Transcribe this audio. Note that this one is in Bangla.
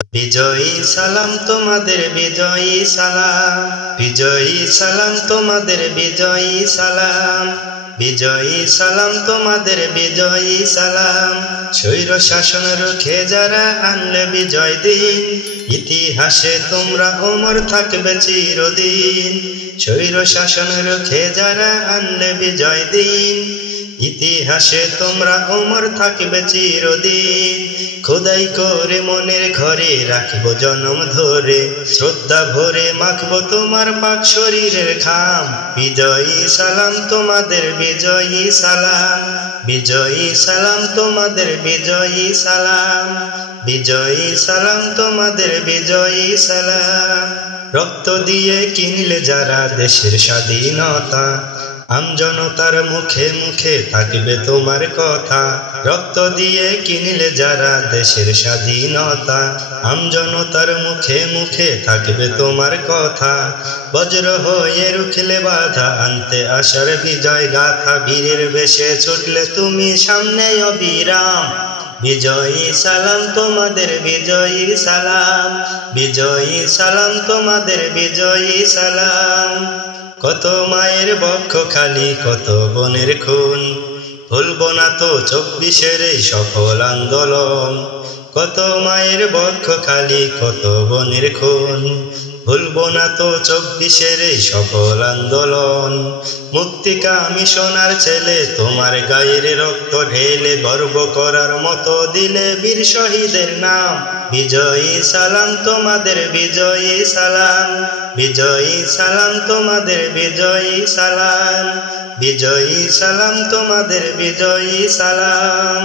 বিজয়ী সালাম তোমাদের, বিজয়ী সালাম, বিজয়ী সালাম তোমাদের, বিজয়ী সালাম, বিজয়ী সালাম তোমাদের, বিজয়ী সালাম। স্বৈর শাসন রুখে যারা আনলে বিজয় দিন, ইতিহাসে তোমরা অমর থাকবে চিরদিন। স্বৈর শাসন রুখে যারা আনলে বিজয় দিন, ইতিহাসে তোমরা অমর থাকবে চিরদিন। খোদাই করে মনের ঘরে রাখবো জনম ধরে, শ্রদ্ধা ভরে মাখবো তোমার পাক শরীরের ঘাম। বিজয়ী সালাম তোমাদের, বিজয়ী সালাম, বিজয়ী সালাম তোমাদের, বিজয়ী সালাম, বিজয়ী সালাম তোমাদের, বিজয়ী সালাম। রক্ত দিয়ে কিনলে যারা দেশের স্বাধীনতা, আমজনতার মুখে মুখে থাকবে তোমার কথা। রক্ত দিয়ে কিনলে যারা দেশের স্বাধীনতা, আমজনতার মুখে মুখে থাকবে তোমার কথা। বজ্র হয়ে রুখলে বাধা, আনতে আসার বিজয় গাথা। বীরের বেশে ছুটলে তুমি সামনে অবিরাম। বিজয়ী সালাম তোমাদের, বিজয়ী সালাম, বিজয়ী সালাম তোমাদের, বিজয়ী সালাম। কত মায়ের বক্ষ খালি, কত বোনের খুন, ভুলবো না তো 24-এর এই সফল আন্দোলন। কত মায়ের বক্ষ খালি, কত বোনের খুন, ভুলবো না তো 24-এর এই সফল আন্দোলন। মুক্তিকামী সোনার ছেলে তোমার গায়ের রক্ত ঢেলে, গর্ব করার মতো দিলে বীর শহীদের নাম। বিজয়ী সালাম তোমাদের, বিজয়ী সালাম, বিজয়ী সালাম তোমাদের, বিজয়ী সালাম, বিজয়ী সালাম তোমাদের, বিজয়ী সালাম।